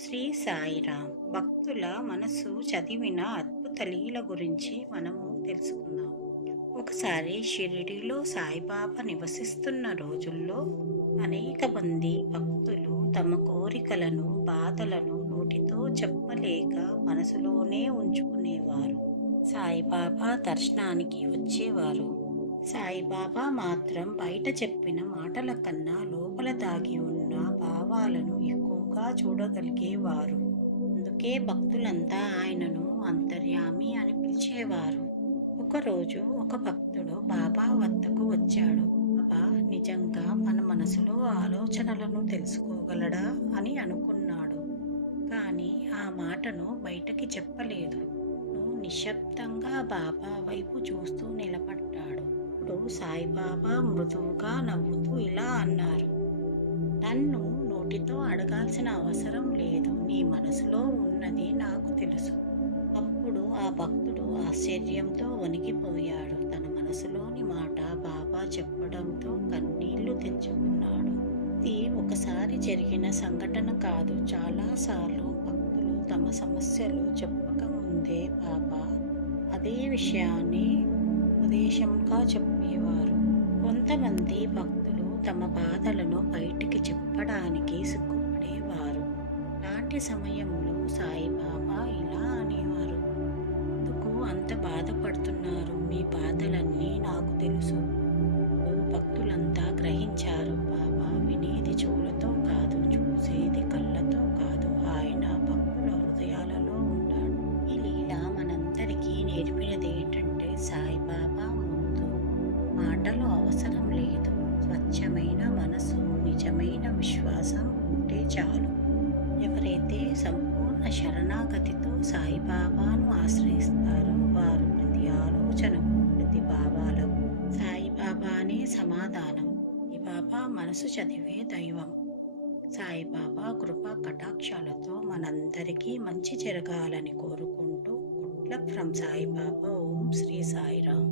శ్రీ సాయిరాం. భక్తుల మనసు చదివిన అద్భుత లీల గురించి మనము తెలుసుకుందాం. ఒకసారి షిరిడీలో సాయిబాబా నివసిస్తున్న రోజుల్లో అనేక మంది భక్తులు తమ కోరికలను, బాధలను నోటితో చెప్పలేక మనసులోనే ఉంచుకునేవారు. సాయిబాబా దర్శనానికి వచ్చేవారు. సాయిబాబా మాత్రం బయట చెప్పిన మాటల కన్నా లోపల దాగి ఉన్న భావాలను ఎక్కువగా చూడగలిగేవారు. అందుకే భక్తులంతా ఆయనను అంతర్యామి అని పిలిచేవారు. ఒకరోజు ఒక భక్తుడు బాబా వద్దకు వచ్చాడు. బాబా నిజంగా మన మనసులో ఆలోచనలను తెలుసుకోగలడా అని అనుకున్నాడు. కానీ ఆ మాటను బయటకి చెప్పలేదు. నిశ్శబ్దంగా బాబా వైపు చూస్తూ నిలబడ్డాడు. అప్పుడు సాయిబాబా మృదువుగా నవ్వుతూ ఇలా అన్నారు, నన్ను నోటితో అడగాల్సిన అవసరం లేదు. నీ మనసులో ఉన్నది నాకు తెలుసు. అప్పుడు ఆ భక్తుడు ఆశ్చర్యంతో వణికిపోయాడు. తన మనసులోని మాట బాబా చెప్పడంతో కన్నీళ్లు తెచ్చుకున్నాడు. ఇది ఒకసారి జరిగిన సంఘటన కాదు. చాలాసార్లు భక్తులు తమ సమస్యలు చెప్పక ముందే బాబా అదే విషయాన్ని ఉపదేశంగా చెప్పేవారు. కొంతమంది భక్తులు తమ బాధలను బయటికి చెప్పడానికి సిగ్గుపడేవారు. అలాంటి సమయంలో సాయిబాబా ఇలా అనేవారు, ఎందుకు అంత బాధపడుతున్నారు? మీ బాధలన్నీ నాకు తెలుసు. అప్పుడు భక్తులంతా గ్రహించారు. బాబా వినేది చెవులతో కాదు, చూసేది కళ్ళతో కాదు, ఆయన భక్తుల హృదయాలలో ఉంటాడు. ఈ లీల మనందరికీ నేర్పినది ఏంటంటే, సాయిబాబా ముందు మాటలు అవసరం లేదు. స్వచ్ఛమైన మనసు, నిజమైన విశ్వాసం ఉంటే చాలు. ఎవరైతే సంపూర్ణ శరణాగతితో సాయిబాబాను ఆశ్రయిస్తారో వారు ప్రతి ఆలోచనకు, ప్రతి భావాలకు సాయిబాబానే సమాధానం. ఈ బాబా మనసు చదివే దైవం. సాయిబాబా కృపా కటాక్షాలతో మనందరికీ మంచి జరగాలని కోరుకుంటూ good luck from Saibaba. Om Shri Sairam.